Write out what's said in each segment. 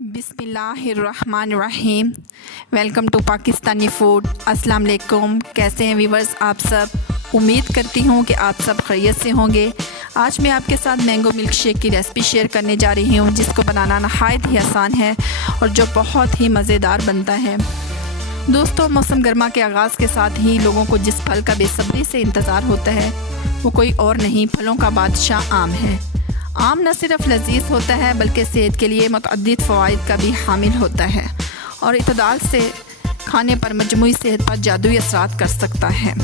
बिस्मिल्लाहिर्रहमानिर्रहीम। Welcome to Pakistani food. अस्सलाम वालेकुम। कैसे हैं व्यूवर्स आप सब? उम्मीद करती हूँ कि आप सब खैरियत से होंगे। आज मैं आपके साथ मैंगो मिल्क शेक की रेसिपी शेयर करने जा रही हूँ, जिसको बनाना नहायत ही आसान है और जो बहुत ही मज़ेदार बनता है। दोस्तों, मौसम गर्मा के आगाज़ के साथ ही लोगों को जिस फल का बेसब्री से इंतज़ार होता है वो कोई और नहीं, फलों का बादशाह आम है। आम न सिर्फ लजीज होता है बल्कि सेहत के लिए मुतअद्दिद फ़वाइद का भी हामिल होता है और इतदाल से खाने पर मजमूई सेहत पर जादुई असरात कर सकता है।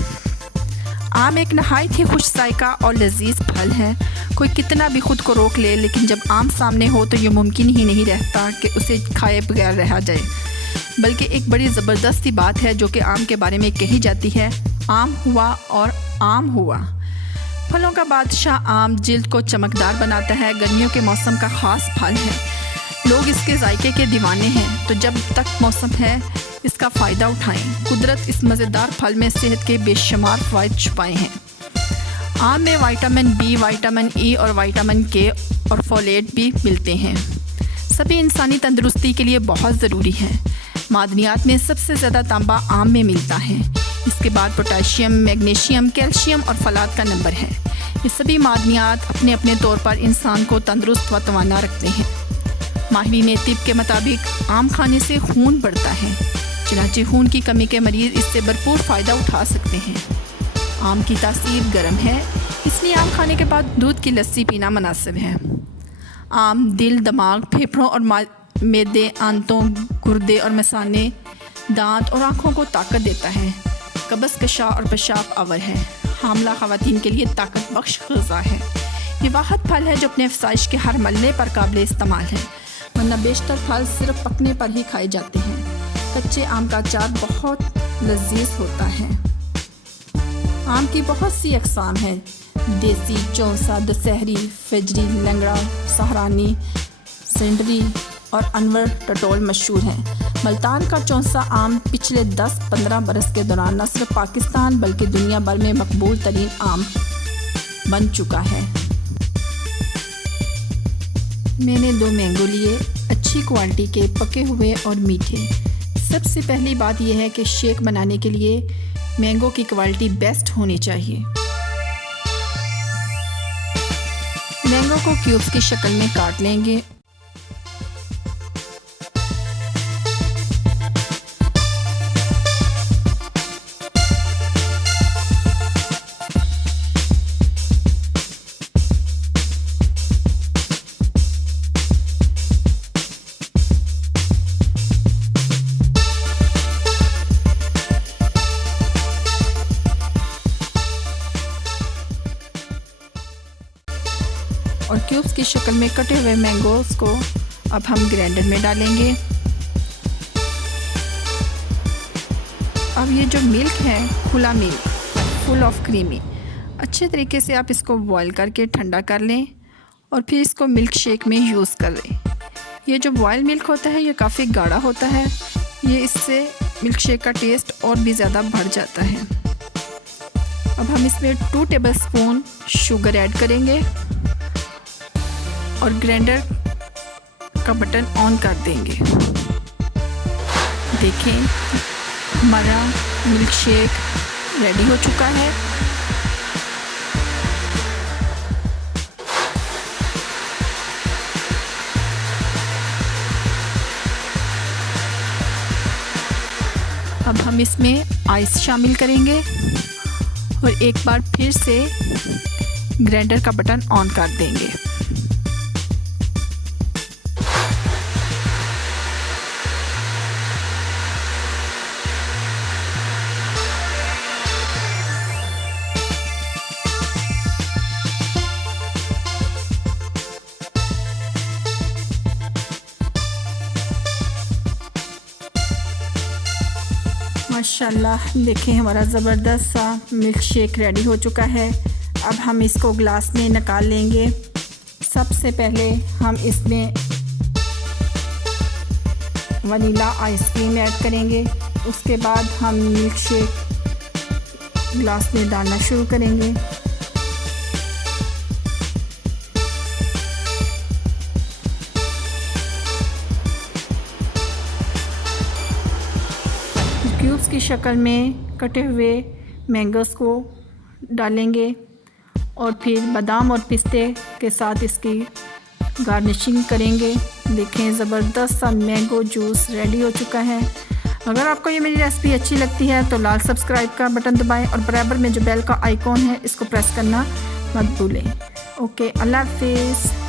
आम एक नहायत ही खुश जायका और लजीज फल है। कोई कितना भी ख़ुद को रोक ले, लेकिन जब आम सामने हो तो ये मुमकिन ही नहीं रहता कि उसे खाए बगैर रहा जाए। बल्कि एक बड़ी ज़बरदस्त बात है जो कि आम के बारे में कही जाती है, आम हुआ और आम हुआ। फलों का बादशाह आम जिल्द को चमकदार बनाता है। गर्मियों के मौसम का ख़ास फल है। लोग इसके जायके के दीवाने हैं, तो जब तक मौसम है इसका फ़ायदा उठाएं। कुदरत इस मज़ेदार फल में सेहत के बेशुमार फ़वाइद छुपाए हैं। आम में विटामिन बी, विटामिन ई और विटामिन के और फोलेट भी मिलते हैं। सभी इंसानी तंदुरुस्ती के लिए बहुत ज़रूरी है। मादनियात में सबसे ज़्यादा तांबा आम में मिलता है। इसके बाद पोटाशियम, मैग्नीशियम, कैल्शियम और फलाद का नंबर है। ये सभी मादनियात अपने अपने तौर पर इंसान को तंदुरुस्त व तवाना रखते हैं। माहिरीन तिब के मुताबिक आम खाने से खून बढ़ता है, चनाचे खून की कमी के मरीज़ इससे भरपूर फ़ायदा उठा सकते हैं। आम की तासीर गर्म है, इसलिए आम खाने के बाद दूध की लस्सी पीना मुनासिब है। आम दिल, दिमाग, फेफड़ों और मैदे, आंतों, गुर्दे और मसाने, दांत और आँखों को ताकत देता है। कब्ज़, कशा और पेशाब आवर है। हामला ख़वातीन के लिए ताकत बख्श ग़िज़ा है। ये वाहिद फल है जो अपने अफसाइश के हर मरले पर काबिल इस्तेमाल है, वरना बेशतर फल सिर्फ पकने पर ही खाए जाते हैं। कच्चे आम का अचार बहुत लजीज होता है। आम की बहुत सी अक़साम हैं। देसी, चौंसा, दशहरी, फजरी, लंगड़ा, सहारानी, सिंडरी और अनवर टटोल मशहूर हैं। मुल्तान का चौंसा आम पिछले 10-15 बरस के दौरान न सिर्फ पाकिस्तान बल्कि दुनिया भर में मकबूल तरीन आम बन चुका है। मैंने 2 मैंगो लिए, अच्छी क्वालिटी के, पके हुए और मीठे। सबसे पहली बात यह है कि शेक बनाने के लिए मैंगो की क्वालिटी बेस्ट होनी चाहिए। मैंगो को क्यूब्स की शक्ल में काट लेंगे। और क्यूब्स की शक्ल में कटे हुए मैंगोज़ को अब हम ग्राइंडर में डालेंगे। अब ये जो मिल्क है, खुला मिल्क, फुल ऑफ क्रीमी, अच्छे तरीके से आप इसको बॉईल करके ठंडा कर लें और फिर इसको मिल्क शेक में यूज़ कर लें। ये जो बॉयल मिल्क होता है ये काफ़ी गाढ़ा होता है, ये इससे मिल्क शेक का टेस्ट और भी ज़्यादा बढ़ जाता है। अब हम इसमें 2 टेबलस्पून शुगर ऐड करेंगे और ग्राइंडर का बटन ऑन कर देंगे। देखें, हमारा मिल्क शेक रेडी हो चुका है। अब हम इसमें आइस शामिल करेंगे और एक बार फिर से ग्राइंडर का बटन ऑन कर देंगे। माशाल्लाह, देखें हमारा ज़बरदस्त सा मिल्क शेक रेडी हो चुका है। अब हम इसको ग्लास में निकाल लेंगे। सबसे पहले हम इसमें वनीला आइसक्रीम ऐड करेंगे। उसके बाद हम मिल्क शेक ग्लास में डालना शुरू करेंगे। क्यूब्स की शक्ल में कटे हुए मैंगोज़ को डालेंगे और फिर बादाम और पिस्ते के साथ इसकी गार्निशिंग करेंगे। देखें ज़बरदस्त सा मैंगो जूस रेडी हो चुका है। अगर आपको ये मेरी रेसिपी अच्छी लगती है तो लाल सब्सक्राइब का बटन दबाएं और बराबर में जो बेल का आइकॉन है इसको प्रेस करना मत भूलें। ओके, अल्लाह हाफिज़।